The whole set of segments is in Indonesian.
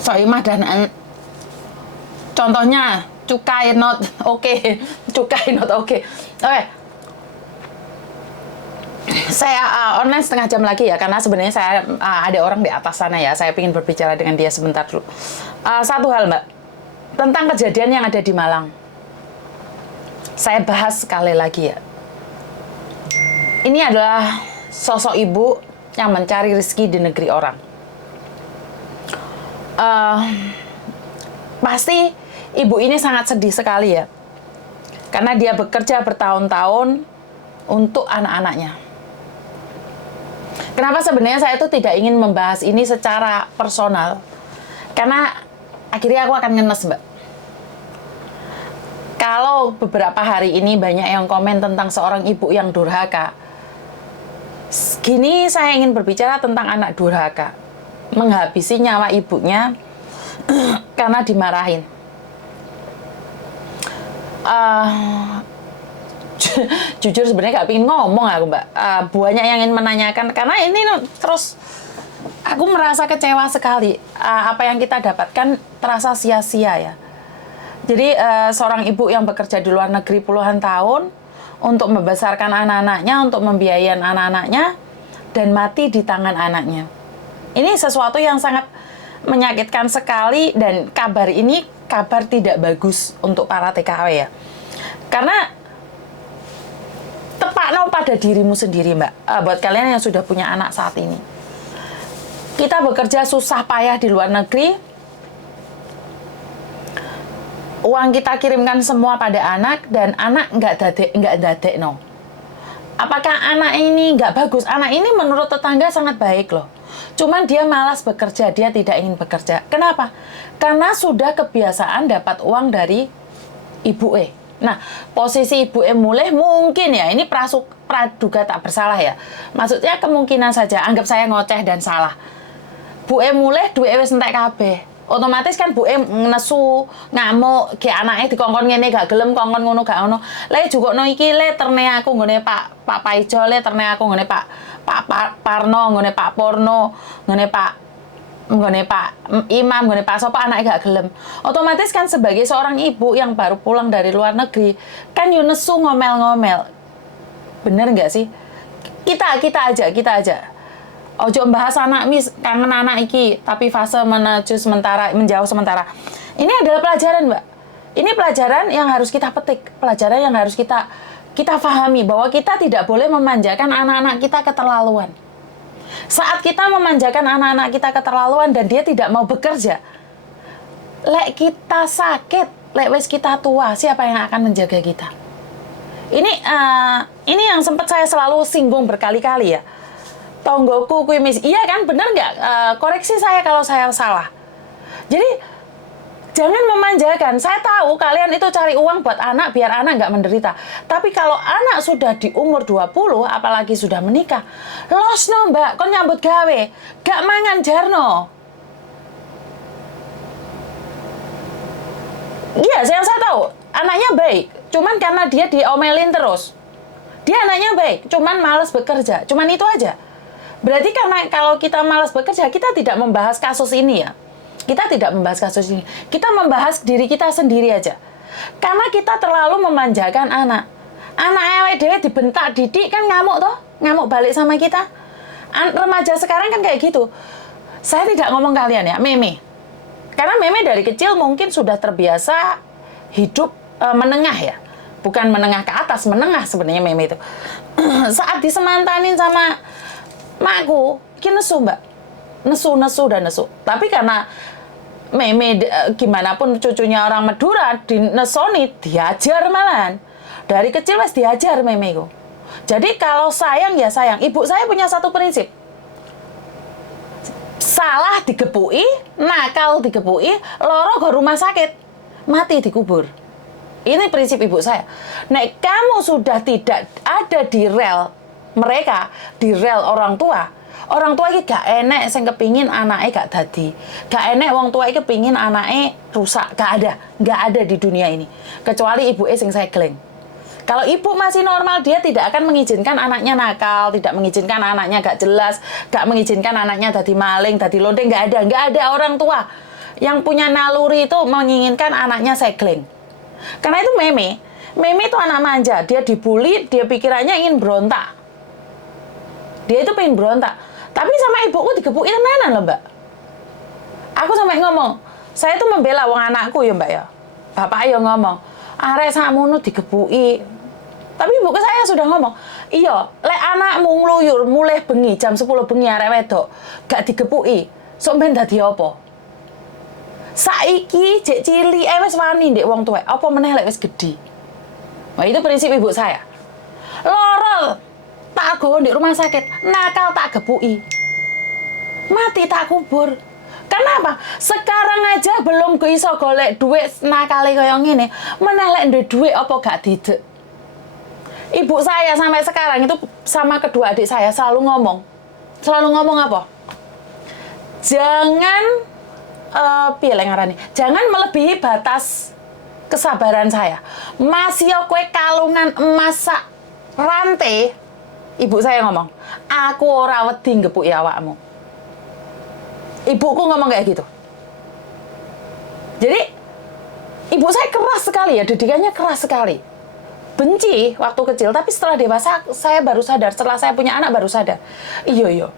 Soimah dan contohnya cukai not oke, cukai not oke. Oke. Saya online setengah jam lagi ya, karena sebenarnya saya ada orang di atas sana ya. Saya ingin berbicara dengan dia sebentar dulu. Satu hal Mbak, tentang kejadian yang ada di Malang. Saya bahas sekali lagi ya. Ini adalah sosok ibu yang mencari rezeki di negeri orang. Pasti ibu ini sangat sedih sekali ya, karena dia bekerja bertahun-tahun untuk anak-anaknya. Kenapa sebenarnya saya itu tidak ingin membahas ini secara personal, karena akhirnya aku akan ngenes Mbak. Kalau beberapa hari ini banyak yang komen tentang seorang ibu yang durhaka, gini saya ingin berbicara tentang anak durhaka, menghabisi nyawa ibunya karena dimarahin. Jujur sebenarnya gak pengen ngomong aku Mbak. Banyak yang ingin menanyakan, karena ini terus aku merasa kecewa sekali. Apa yang kita dapatkan terasa sia-sia ya. Jadi seorang ibu yang bekerja di luar negeri puluhan tahun untuk membesarkan anak-anaknya, untuk membiayain anak-anaknya, dan mati di tangan anaknya. Ini sesuatu yang sangat menyakitkan sekali, dan kabar ini kabar tidak bagus untuk para TKW ya. Karena tepakno pada dirimu sendiri Mbak, buat kalian yang sudah punya anak saat ini. Kita bekerja susah payah di luar negeri, uang kita kirimkan semua pada anak, dan anak nggak dadek no. Apakah anak ini nggak bagus? Anak ini menurut tetangga sangat baik loh. Cuman dia malas bekerja, dia tidak ingin bekerja. Kenapa? Karena sudah kebiasaan dapat uang dari ibu Nah, posisi ibu mulai mungkin ya, ini praduga tak bersalah ya. Maksudnya kemungkinan saja, anggap saya ngoceh dan salah. Bu mulai duwe wis entek kabeh. Otomatis kan Bu nesu, ngamuk, ge anake dikongkon ngene gak gelem, kongkon ngono gak ono. Le jukokno iki le terne aku nggone Pak Paijo, le terne aku nggone Pak Parno, nggone Pak Porno, nggone Pak Imam, nggone Pak sapa anake gak gelem. Otomatis kan sebagai seorang ibu yang baru pulang dari luar negeri, kan yo nesu ngomel-ngomel. Bener nggak sih? Kita aja. Ojo membahas anak kangen anak iki, tapi fase menjauh sementara. Ini adalah pelajaran, Mbak. Ini pelajaran yang harus kita petik, pelajaran yang harus kita pahami, bahwa kita tidak boleh memanjakan anak-anak kita keterlaluan. Saat kita memanjakan anak-anak kita keterlaluan dan dia tidak mau bekerja, lek kita sakit, lek wes kita tua, siapa yang akan menjaga kita? Ini yang sempat saya selalu singgung berkali-kali ya. Tonggoku kui iya kan, bener nggak? Koreksi saya kalau saya salah. Jadi jangan memanjakan. Saya tahu kalian itu cari uang buat anak biar anak nggak menderita. Tapi kalau anak sudah di umur 20, apalagi sudah menikah, losno Mbak, kon nyambut gawe, gak mangan jarno. Iya, yang saya tahu anaknya baik, cuman karena dia diomelin terus. Dia anaknya baik, cuman malas bekerja, cuman itu aja. Berarti karena kalau kita malas bekerja, kita tidak membahas kasus ini ya. Kita tidak membahas kasus ini. Kita membahas diri kita sendiri aja. Karena kita terlalu memanjakan anak. Anak ewe dewe dibentak, didik kan ngamuk toh. Ngamuk balik sama kita. Remaja sekarang kan kayak gitu. Saya tidak ngomong kalian ya, Meme. Karena Meme dari kecil mungkin sudah terbiasa hidup menengah ya. Bukan menengah ke atas, menengah sebenarnya Meme itu. Saat disemantanin sama makku, nesu Mbak. Nesu. Tapi karena Meme gimana pun cucunya orang Madura, dinesoni, diajar malahan. Dari kecil wes diajar Memeku. Jadi kalau sayang ya sayang. Ibu saya punya satu prinsip. Salah digepui, nakal digepui, loro ke rumah sakit, mati dikubur. Ini prinsip ibu saya. Nek kamu sudah tidak ada di rel mereka, di rel orang tua ini gak enek sing kepingin anaknya gak dadi, gak enek wong tua iki kepingin anaknya rusak, gak ada di dunia ini kecuali ibu sing segling. Kalau ibu masih normal, dia tidak akan mengizinkan anaknya nakal, tidak mengizinkan anaknya gak jelas, gak mengizinkan anaknya dadi maling, dadi lonte, gak ada orang tua yang punya naluri itu menginginkan anaknya segling. Karena itu Meme itu anak manja, dia dibully, dia pikirannya ingin berontak. Dia itu pengen berontak. Tapi sama ibuku digebukin tenanan loh, Mbak. Aku sampai ngomong, saya tuh membela wong anakku ya, Mbak ya. Bapak ayo ngomong, arek sakmono digebuki. Tapi ibuku saya sudah ngomong, iya, lek anakmu ngluyur mulai bengi jam 10 bengi arek wedok, gak digepuki, sok ben dadi apa? Saiki jek cilik wis wani ndek wong tuwek, apa meneh lek wis gedhi. Wah, itu prinsip ibu saya. Loro tak gowo ndek rumah sakit, nakal tak gepuki. Mati tak kubur. Kenapa? Sekarang aja belum iso golek duit nakale kaya ngene, meneh lek duwe duit apa gak didek. Ibu saya sampai sekarang itu sama kedua adik saya selalu ngomong apa? Jangan piye lek ngarani? Jangan melebihi batas kesabaran saya. Masih kowe kalungan emas sak rantai. Ibu saya ngomong, aku ora wedi ngepuki awakmu. Ibuku ngomong kayak gitu. Jadi ibu saya keras sekali ya, didikannya keras sekali. Benci waktu kecil, tapi setelah dewasa saya baru sadar, setelah saya punya anak baru sadar. Iya.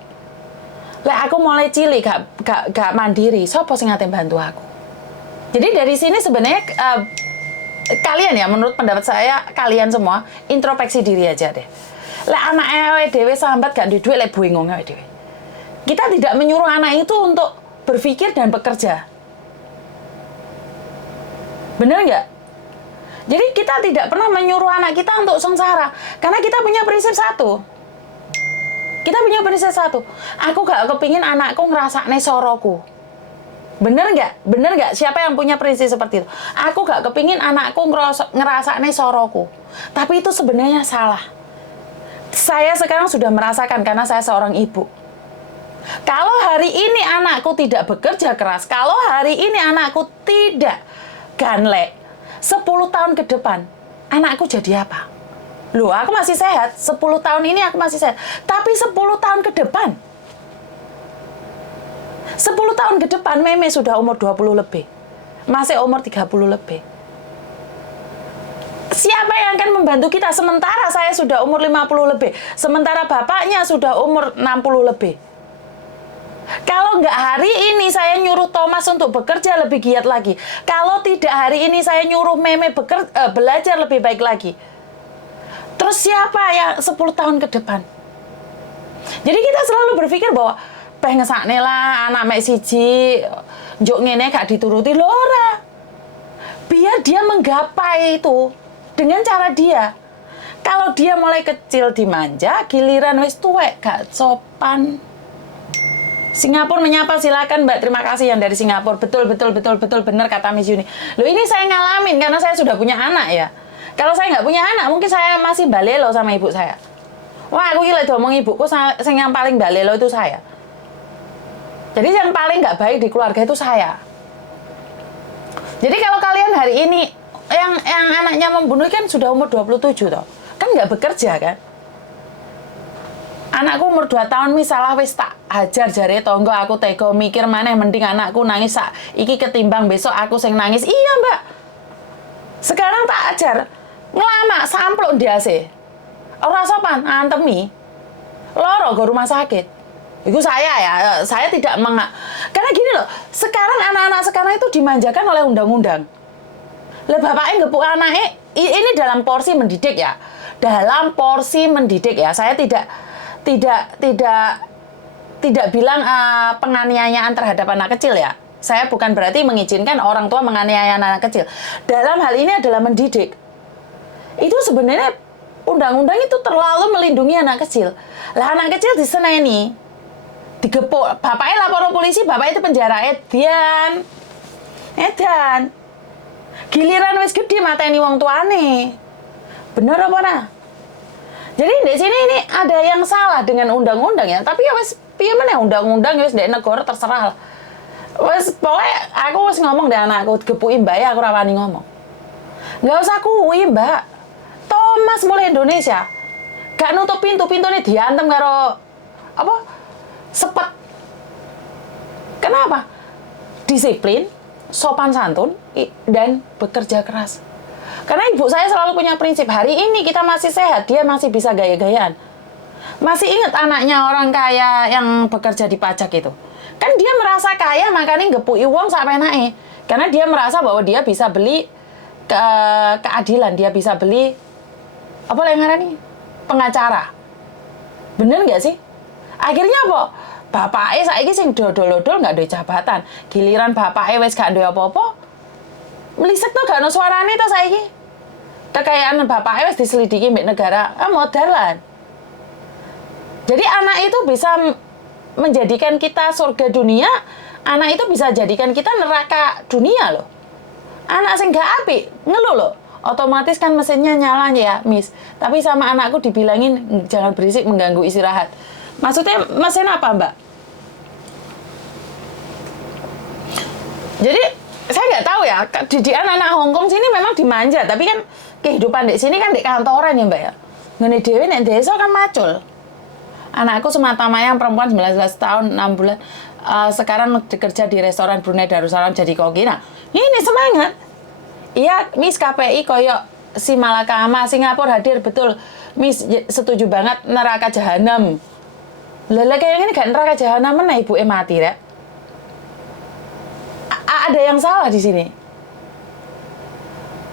Lah aku mulai cilik gak mandiri, sapa sing ngate bantu aku. Jadi dari sini sebenarnya kalian ya, menurut pendapat saya kalian semua introspeksi diri aja deh. Lah anak awake dhewe sambat gak duwe duit lek bingung awake dhewe. Kita tidak menyuruh anak itu untuk berpikir dan bekerja. Bener nggak? Jadi kita tidak pernah menyuruh anak kita untuk sengsara. Karena kita punya prinsip satu. Aku gak kepingin anakku ngerasakne soroku. Bener nggak? Siapa yang punya prinsip seperti itu? Aku gak kepingin anakku ngerasakne soroku. Tapi itu sebenarnya salah. Saya sekarang sudah merasakan karena saya seorang ibu. Kalau hari ini anakku tidak bekerja keras, kalau hari ini anakku tidak ganlek, 10 tahun ke depan, anakku jadi apa? Loh, aku masih sehat. 10 tahun ini aku masih sehat. Tapi 10 tahun ke depan. 10 tahun ke depan, Meme sudah umur 20 lebih. Masih umur 30 lebih. Siapa yang akan membantu kita? Sementara saya sudah umur 50 lebih. Sementara bapaknya sudah umur 60 lebih. Kalau nggak hari ini saya nyuruh Thomas untuk bekerja lebih giat lagi. Kalau tidak hari ini saya nyuruh Meme belajar lebih baik lagi. Terus siapa yang 10 tahun ke depan? Jadi kita selalu berpikir bahwa pengen ngesakne lah anak mek siji njuk ngene gak dituruti lho ora. Biar dia menggapai itu dengan cara dia. Kalau dia mulai kecil dimanja, giliran wis tuwek gak sopan. Singapura menyapa, silakan Mbak. Terima kasih yang dari Singapura. Betul benar kata Miss Yuni. Loh, ini saya ngalamin karena saya sudah punya anak ya. Kalau saya nggak punya anak, mungkin saya masih balelo sama ibu saya. Wah, aku gila ngomong ibuku, yang paling balelo itu saya. Jadi yang paling nggak baik di keluarga itu saya. Jadi kalau kalian hari ini yang anaknya membunuh kan sudah umur 27 toh. Kan nggak bekerja kan? Anakku umur 2 tahun misalnya wis tak hajar jare tonggo aku tega mikir maneh mending anakku nangis sak iki ketimbang besok aku sing nangis. Iya, Mbak. Sekarang tak ajar ngelama sampluk ndiase. Ora sopan antemi. Loro go rumah sakit. Itu saya ya, saya tidak karena gini loh, sekarang anak-anak sekarang itu dimanjakan oleh undang-undang. Lah bapaknya ngepuk anaknya, ini dalam porsi mendidik ya. Dalam porsi mendidik ya. Saya tidak bilang penganiayaan terhadap anak kecil ya. Saya bukan berarti mengizinkan orang tua menganiaya anak kecil. Dalam hal ini adalah mendidik. Itu sebenarnya undang-undang itu terlalu melindungi anak kecil. Lah anak kecil diseneni, digepuk, bapaknya lapor polisi, bapak itu penjara edan. Giliran wis gede mateni wong tuane. Bener apa nah? Jadi di sini ini ada yang salah dengan undang-undang ya, tapi ya wis piye meneh undang-undang ya wis ndek negara terserah. Wis pokoke aku wis ngomong deh anakku digepuki Mbak ya aku ora wani ngomong. Enggak usah kuwi, Mbak. Thomas mulai Indonesia. Gak nutup pintu-pintune diantem karo sepet. Kenapa? disiplin, sopan santun, dan bekerja keras. Karena ibu saya selalu punya prinsip, hari ini kita masih sehat, dia masih bisa gaya-gayaan. Masih ingat anaknya orang kaya yang bekerja di pajak itu? Kan dia merasa kaya, makanya ngepui uang sampai naik. Karena dia merasa bahwa dia bisa beli keadilan, dia bisa beli apa yang ngarani? Pengacara. Bener nggak sih? Akhirnya apa? Bapaknya saiki sing dodol-dodol nggak ada jabatan. Giliran bapaknya wis gak ada apa-apa, melisek tuh gak ada suaranya tuh saiki. Kekayaan bapaknya wis diselidiki mbek negara, modelan. Jadi anak itu bisa menjadikan kita surga dunia, anak itu bisa jadikan kita neraka dunia loh. Anak sing gak apik, ngeluh loh. Otomatis kan mesinnya nyala ya, Miss. Tapi sama anakku dibilangin jangan berisik mengganggu istirahat. Maksudnya mesin apa, Mbak? Jadi saya nggak tahu ya, didikan anak Hongkong sini memang dimanja, tapi kan kehidupan di sini kan di kantoran ya, Mbak ya. Ngene dhewe nek desa kan macul. Anakku semata mayang perempuan 19 tahun 6 bulan sekarang bekerja di restoran Brunei Darussalam jadi koki. Nah, ini semangat. Iya, Miss KPI koyok si Malakama Singapura hadir betul. Miss setuju banget neraka jahanam. Lele kayak ini gak neraka jahanam mana ibu mati ya? Ada yang salah di sini.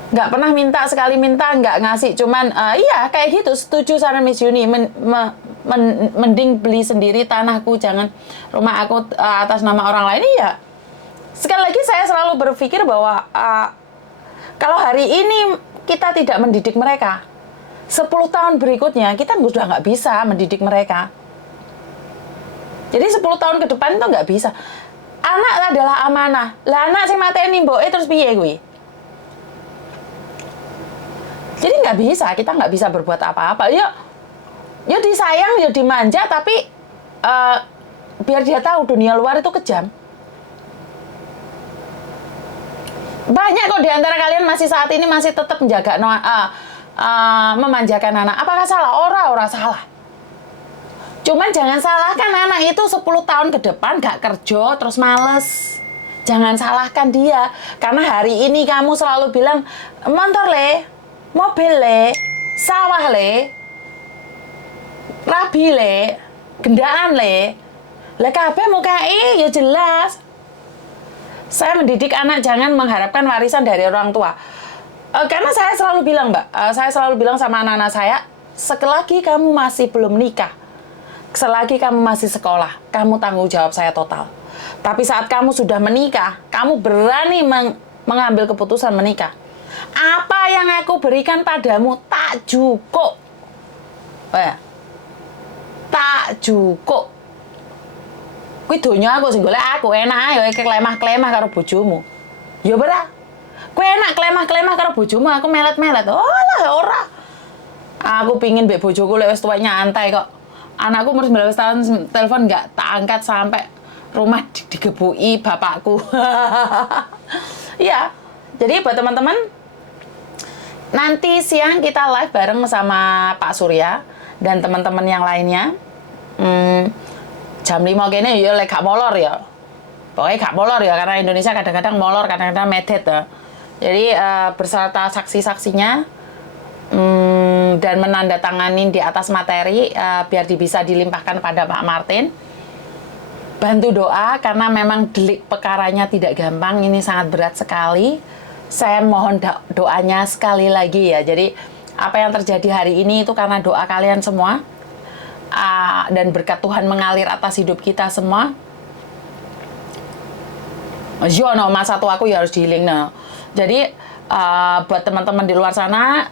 Nggak pernah minta, sekali minta nggak ngasih, cuman iya kayak gitu. Setuju sama Miss Yuni, mending beli sendiri tanahku, jangan rumah aku atas nama orang lain. Iya. Sekali lagi saya selalu berpikir bahwa kalau hari ini kita tidak mendidik mereka, 10 tahun berikutnya kita sudah nggak bisa mendidik mereka. Jadi 10 tahun ke depan itu nggak bisa. Anak adalah amanah. Lah anak sing mateni mboke terus piye kuwi? Jadi nggak bisa, kita nggak bisa berbuat apa-apa. Ya disayang, ya dimanja, tapi biar dia tahu dunia luar itu kejam. Banyak kok di antara kalian masih saat ini masih tetap menjaga memanjakan anak. Apakah salah? Ora salah. Cuman jangan salahkan anak itu 10 tahun ke depan gak kerja terus males. Jangan salahkan dia. Karena hari ini kamu selalu bilang, motor le, mobil le, sawah le, rabi le, gendaan le. Lah kabeh mukai ya jelas. Saya mendidik anak jangan mengharapkan warisan dari orang tua. Karena saya selalu bilang, Mbak, saya selalu bilang sama anak-anak saya, selagi kamu masih belum nikah, selagi kamu masih sekolah, kamu tanggung jawab saya total. Tapi saat kamu sudah menikah, kamu berani mengambil keputusan menikah. Apa yang aku berikan padamu tak cukup. Tak cukup. Kuwi donya aku sing golek aku enak ae klemah-klemah karo bojomu. Ya ora. Kuwi enak klemah-klemah karo bojomu, aku melet-melet. Olah ora. Aku pingin mbek bojoku lek wis tuwa nyantai kok. Anakku umur 19 tahun telepon enggak tak angkat sampai rumah digebuki bapakku. Iya. Jadi buat teman-teman, nanti siang kita live bareng sama Pak Surya dan teman-teman yang lainnya. Jam 5 kene ya lek gak molor ya. Pokoknya gak molor ya, karena Indonesia kadang-kadang molor, kadang-kadang medet ya. Jadi berserta saksi-saksinya dan menandatangani di atas materi biar bisa dilimpahkan pada Pak Martin. Bantu doa karena memang delik perkaranya tidak gampang, ini sangat berat sekali. Saya mohon doanya sekali lagi ya. Jadi apa yang terjadi hari ini itu karena doa kalian semua. Dan berkat Tuhan mengalir atas hidup kita semua. Jono masa tua aku ya harus dihiling. Nah. Jadi buat teman-teman di luar sana,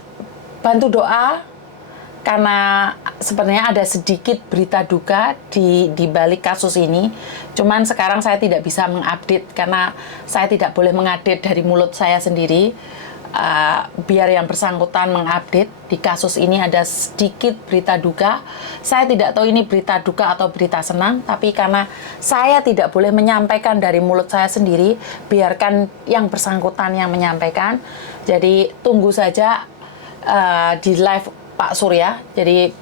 bantu doa karena sebenarnya ada sedikit berita duka di balik kasus ini. Cuman sekarang saya tidak bisa mengupdate karena saya tidak boleh mengupdate dari mulut saya sendiri. Biar yang bersangkutan mengupdate. Di kasus ini ada sedikit berita duka. Saya tidak tahu ini berita duka atau berita senang, tapi karena saya tidak boleh menyampaikan dari mulut saya sendiri, biarkan yang bersangkutan yang menyampaikan. Jadi tunggu saja di live Pak Surya. Jadi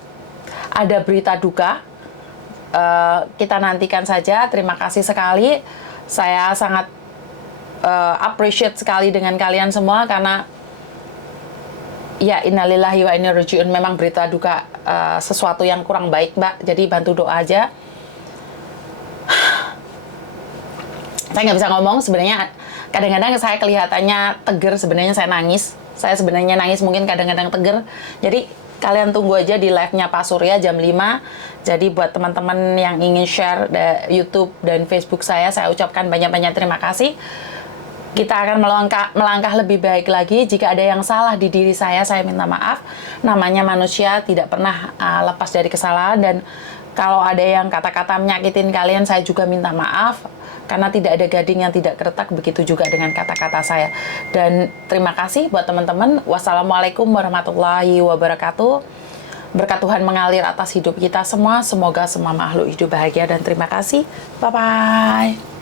ada berita duka, kita nantikan saja. Terima kasih sekali. Saya sangat appreciate sekali dengan kalian semua karena ya innalillahi wa inna rajiun, memang berita duka sesuatu yang kurang baik, Mbak. Jadi bantu doa aja. Saya nggak bisa ngomong sebenarnya. Kadang-kadang saya kelihatannya tegar, sebenarnya saya nangis. Saya sebenarnya nangis, mungkin kadang-kadang tegar. Jadi kalian tunggu aja di live-nya Pak Surya jam 5. Jadi buat teman-teman yang ingin share di YouTube dan Facebook saya ucapkan banyak-banyak terima kasih. Kita akan melangkah lebih baik lagi. Jika ada yang salah di diri saya minta maaf. Namanya manusia, tidak pernah lepas dari kesalahan. Dan kalau ada yang kata-kata menyakitin kalian, saya juga minta maaf. Karena tidak ada gading yang tidak retak, begitu juga dengan kata-kata saya. Dan terima kasih buat teman-teman. Wassalamualaikum warahmatullahi wabarakatuh. Berkat Tuhan mengalir atas hidup kita semua. Semoga semua makhluk hidup bahagia dan terima kasih. Bye-bye.